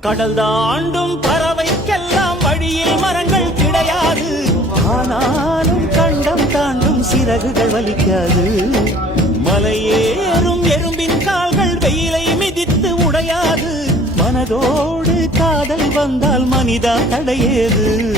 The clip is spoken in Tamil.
கடல் தாண்டும் பறவைக்கெல்லாம் வழியில் மரங்கள் கிடையாது. ஆனாலும் கண்டம் தாண்டும் சிறகுகள் வலிக்காது. மலையேறும் எறும்பின் கால்கள் வெயிலை மிதித்து உடையாது. மனதோடு காதல் வந்தால் மனிதா தடையேது.